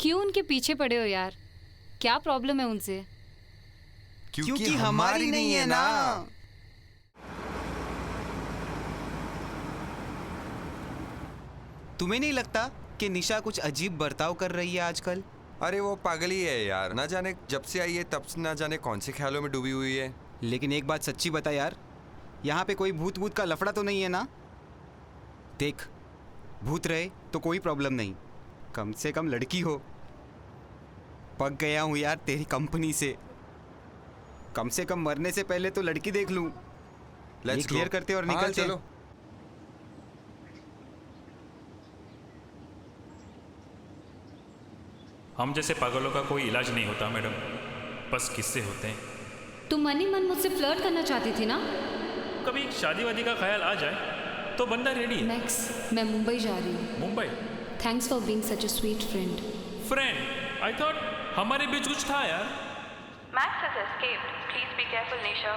क्यों उनके पीछे पड़े हो यार? क्या प्रॉब्लम है उनसे? क्योंकि हमारी नहीं है ना। तुम्हें नहीं लगता कि निशा कुछ अजीब बर्ताव कर रही है आजकल? अरे वो पागल ही है यार, ना जाने जब से आई है तब से ना जाने कौन से ख्यालों में डूबी हुई है। लेकिन एक बात सच्ची बता यार, यहाँ पे कोई भूत का लफड़ा तो नहीं है ना? देख, भूत रहे तो कोई प्रॉब्लम नहीं, कम से कम लड़की हो। पक गया हूँ यार तेरी कंपनी से, कम से कम मरने से पहले तो लड़की देख लूँ। लेट्स क्लियर करते और निकलते। चलो। हम जैसे पागलों का कोई इलाज नहीं होता मैडम, बस किस्से होते हैं। तुम मन ही मन मुझसे फ्लर्ट करना चाहती थी ना? कभी शादी वादी का ख्याल आ जाए तो बंदा रेडी है। मैक्स, मैं मुंबई जा रही हूँ। Mumbai? Thanks for being such a sweet friend. Friend? I thought हमारे बीच कुछ था यार। Max has escaped. Please be careful, Nisha.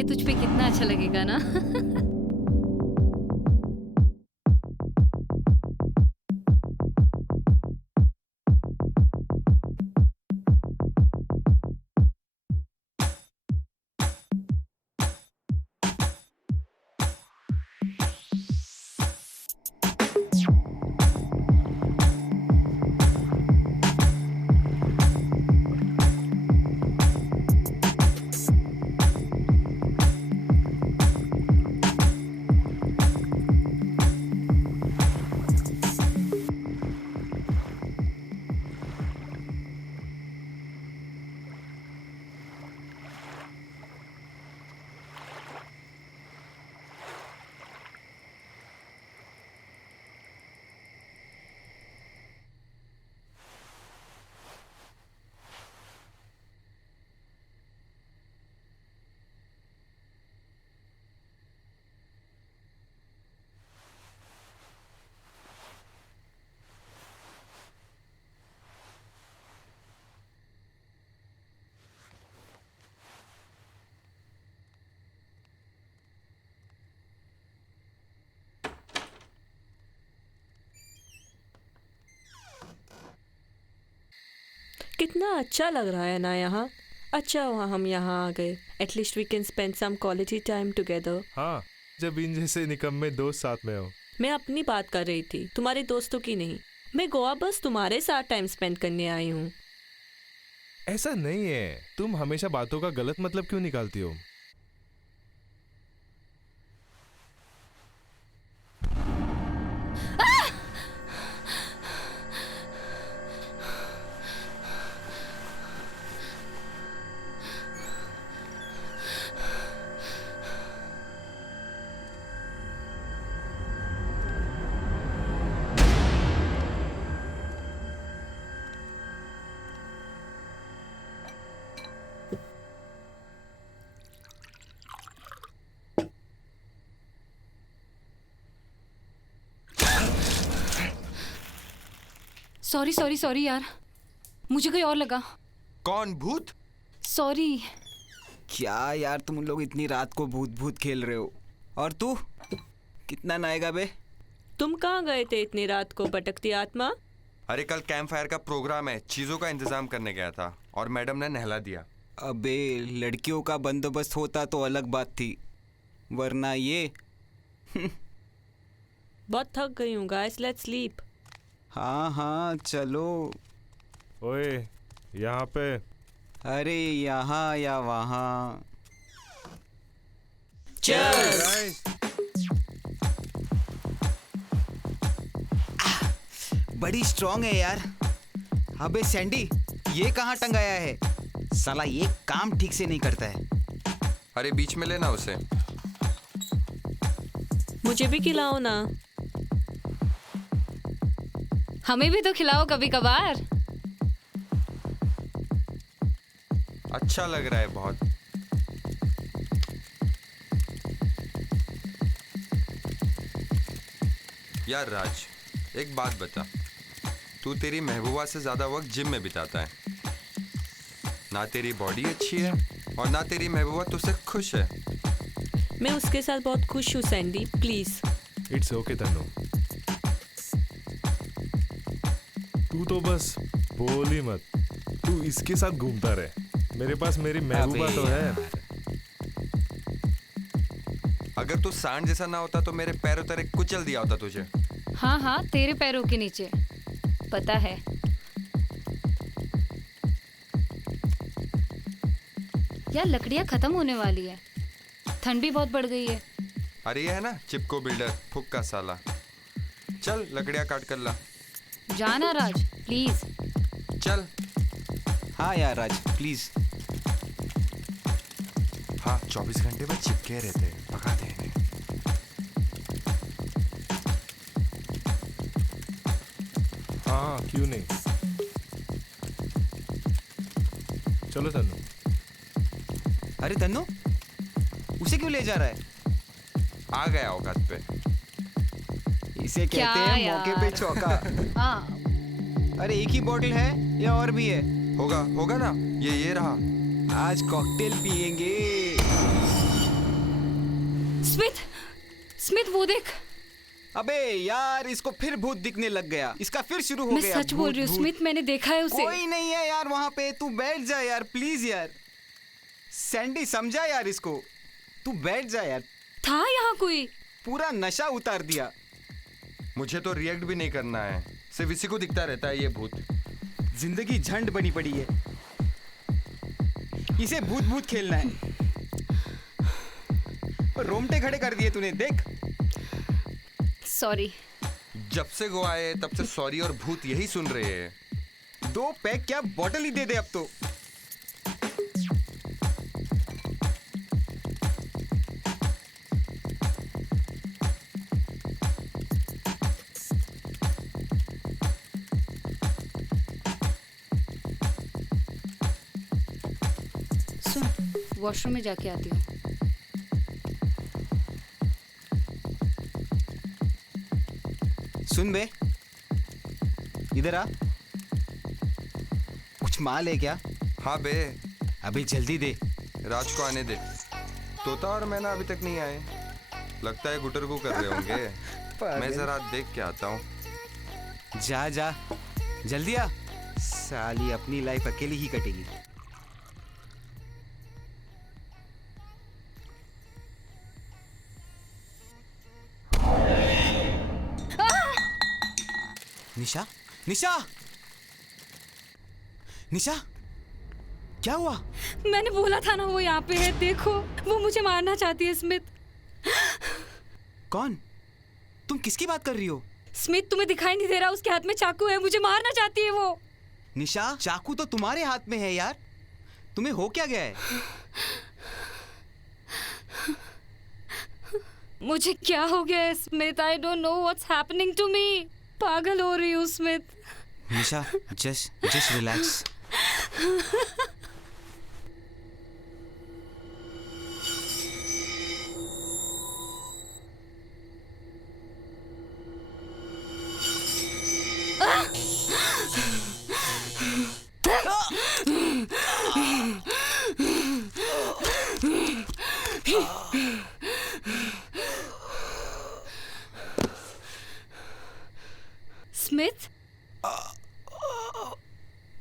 ये तुझ पे कितना अच्छा लगेगा ना। कितना अच्छा लग रहा है ना यहाँ। अच्छा हुआ हम यहाँ आ गए। At least we can spend some quality time together. हाँ, जब इन जैसे निकम्मे दोस्त साथ में हो। मैं अपनी बात कर रही थी, तुम्हारे दोस्तों की नहीं। मैं गोवा बस तुम्हारे साथ टाइम स्पेंड करने आई हूँ। ऐसा नहीं है, तुम हमेशा बातों का गलत मतलब क्यों निकालती हो? सॉरी सॉरी सॉरी यार, मुझे कोई और लगा। कौन? भूत? सॉरी। क्या यार, तुम लोग इतनी रात को भूत भूत खेल रहे हो। और तू कितना नहाएगा बे? तुम कहाँ गए थे इतनी रात को भटकती आत्मा? अरे कल कैंप फायर का प्रोग्राम है, चीजों का इंतजाम करने गया था और मैडम ने नहला दिया। अबे लड़कियों का बंदोबस्त होता तो अलग बात थी, वरना ये बहुत थक गई हूँ गाइस, लेट्स स्लीप। हाँ हाँ चलो। ओए यहाँ पे। अरे यहाँ या वहाँ। Cheers! बड़ी स्ट्रांग है यार। अबे सैंडी, ये कहाँ टंगाया है? साला ये काम ठीक से नहीं करता है। अरे बीच में लेना उसे। मुझे भी खिलाओ ना। हमें भी तो खिलाओ कभी कभार। अच्छा लग रहा है बहुत। यार राज, एक बात बता, तू तेरी महबूबा से ज्यादा वक्त जिम में बिताता है। ना तेरी बॉडी अच्छी है और ना तेरी महबूबा तुझसे खुश है। मैं उसके साथ बहुत खुश हूँ Sandy, please. It's okay Tannu, तू तो बस बोल ही मत। तू इसके साथ घूमता रहे, मेरे पास मेरी महबूबा तो है। अगर तू सांड जैसा ना होता तो मेरे पैरों तले कुचल दिया होता तुझे। हाँ हाँ, तेरे पैरों के नीचे, पता है। यार लकड़ियाँ खत्म होने वाली है, ठंड भी बहुत बढ़ गई है। अरे ये है ना चिपको बिल्डर, फुक का साला। चल लकड़ियाँ काट कर ला। जाना राज प्लीज। चल। हाँ यार राज प्लीज। हाँ 24 घंटे बस चिपके रहते, पका दे इन्हें। हाँ क्यों नहीं, चलो तन्नू। अरे तन्नू, उसे क्यों ले जा रहा है? आ गया औकात पे। इसे कहते हैं मौके पे चौका। हाँ। अरे एक ही बॉटल है या और भी है? होगा ना, ये रहा। आज कॉकटेल पियेंगे। स्मिथ, स्मिथ वो देख। अबे यार, इसको फिर भूत दिखने लग गया। इसका फिर शुरू हो मैं गया। सच बोल रही हूँ स्मिथ, मैंने देखा है उसे। कोई नहीं है यार वहाँ पे, तू बैठ जा यार प्लीज यार। सैंडी समझा यार इसको, तू बैठ जा यार। था यहाँ कोई? पूरा नशा उतार दिया। मुझे तो रिएक्ट भी नहीं करना है, सिर्फ इसी को दिखता रहता है ये भूत। जिंदगी झंड बनी पड़ी है, इसे भूत भूत खेलना है। रोमटे खड़े कर दिए तूने, देख। सॉरी। जब से गोवा आए तब से सॉरी और भूत यही सुन रहे हैं। 2 पैक क्या, बॉटल ही दे दे अब तो। सुन, वॉशरूम में जाके आती हूँ। सुन बे, इधर आ। कुछ माल है क्या? हाँ बे। अभी जल्दी दे। राज को आने दे। तोता और मैना अभी तक नहीं आए, लगता है गुटरगू कर रहे होंगे। मैं जरा देख के आता हूँ। जा जा जल्दी आ, साली अपनी लाइफ अकेली ही कटेगी। निशा, निशा, निशा, क्या हुआ? मैंने बोला था ना वो यहाँ पे है, देखो वो मुझे मारना चाहती है स्मिथ। कौन? तुम किसकी बात कर रही हो? स्मिथ तुम्हें दिखाई नहीं दे रहा, उसके हाथ में चाकू है, मुझे मारना चाहती है वो। निशा, चाकू तो तुम्हारे हाथ में है यार, तुम्हें हो क्या गया है? मुझे क्या हो गया है Smith? I don't know what's happening to me. पागल हो रही हूँ Smith. Nisha, just relax. Smith,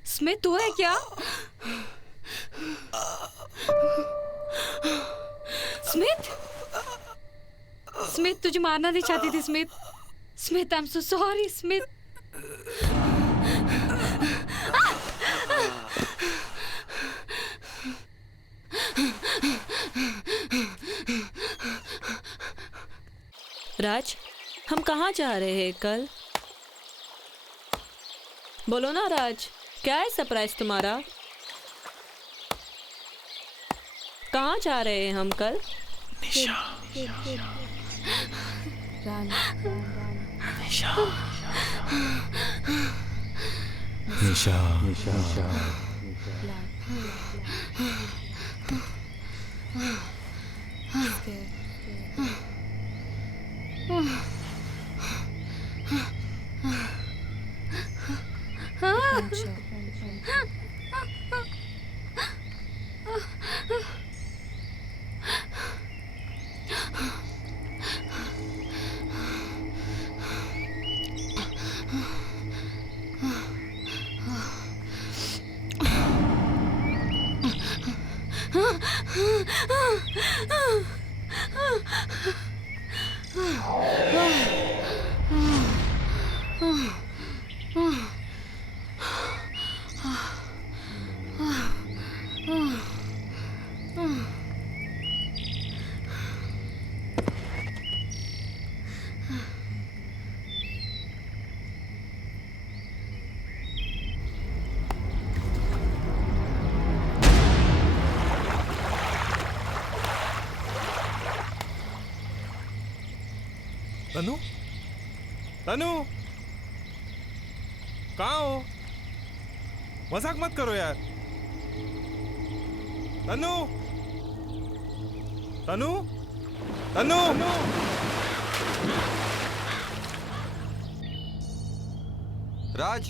Smith तू है क्या? स्मिथ, स्मिथ तुझे मारना नहीं चाहती थी Smith. Smith I am so sorry Smith. Raj, हम कहाँ जा रहे हैं कल? बोलो ना राज, क्या है सरप्राइज तुम्हारा? कहाँ जा रहे हैं हम कल? निशा, निशा, निशा, तनु, तनु, कहाँ हो? मजाक मत करो यार। तनु, तनु, तनु, राज,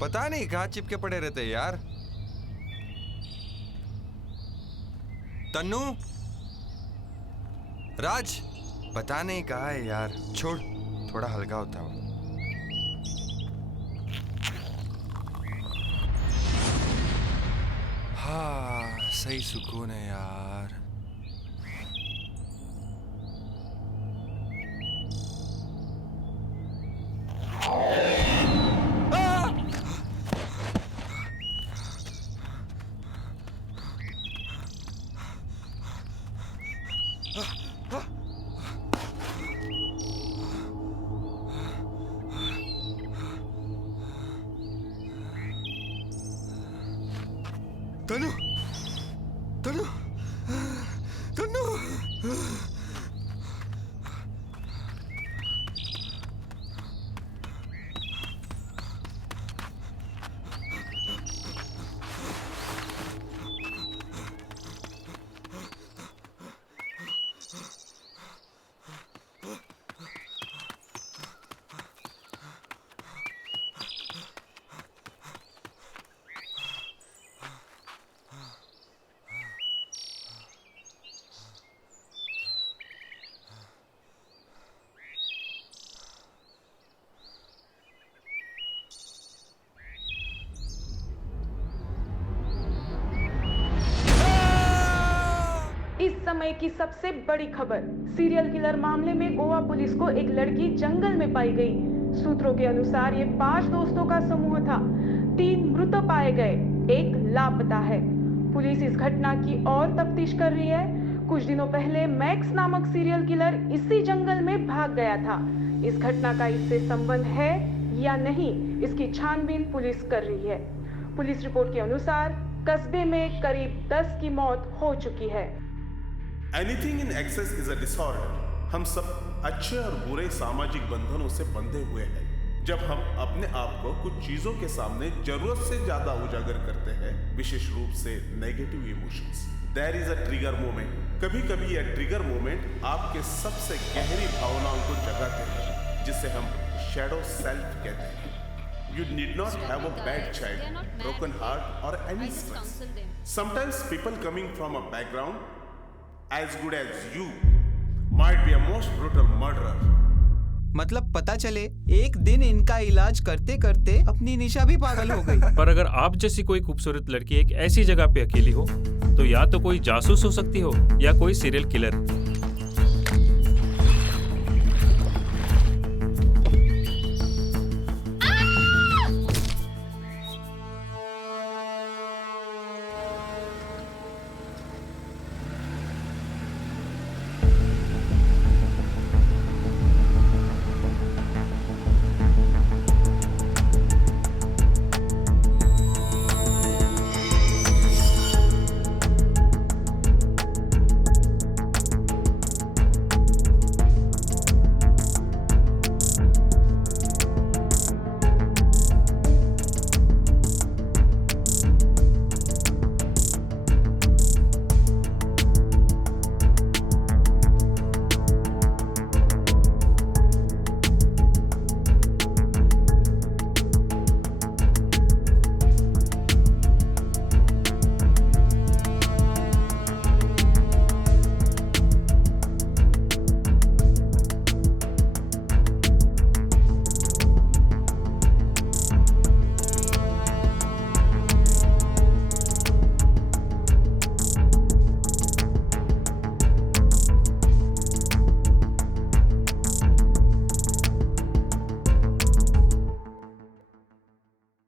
पता नहीं कहाँ चिपके पड़े रहते हैं यार। तन्नू, राज पता नहीं कहाँ है यार, छोड़, थोड़ा हल्का होता हूँ। हाँ सही सुकून है यार। तनु, तनु, तनु। इस समय की सबसे बड़ी खबर, सीरियल किलर मामले में गोवा पुलिस को एक लड़की जंगल में पाई गई। सूत्रों के अनुसार ये 5 दोस्तों का समूह था। 3 मृत पाए गए, 1 लापता है। पुलिस इस घटना की और तफ्तीश कर रही है। कुछ दिनों पहले मैक्स नामक सीरियल किलर इसी जंगल में भाग गया था। इस घटना का इससे संबंध है या नहीं, इसकी छानबीन पुलिस कर रही है। पुलिस रिपोर्ट के अनुसार कस्बे में करीब 10 की मौत हो चुकी है। Anything in excess is a disorder. हम सब अच्छे और बुरे सामाजिक बंधनों से बंधे हुए हैं। जब हम अपने आप को कुछ चीजों के सामने जरूरत से ज्यादा उजागर करते हैं, विशेष रूप से negative emotions, there is a trigger moment. कभी कभी यह ट्रिगर मोमेंट आपके सबसे गहरी भावनाओं को जगाते हैं, जिसे हम शैडो सेल्फ कहते हैं। You need not have a bad child, broken heart or any stress. Sometimes people coming from a background as good as you might be a most brutal murderer. मतलब पता चले एक दिन इनका इलाज करते करते अपनी निशा भी पागल हो गई। पर अगर आप जैसी कोई खूबसूरत लड़की एक ऐसी जगह पे अकेली हो, तो या तो कोई जासूस हो सकती हो या कोई सीरियल किलर।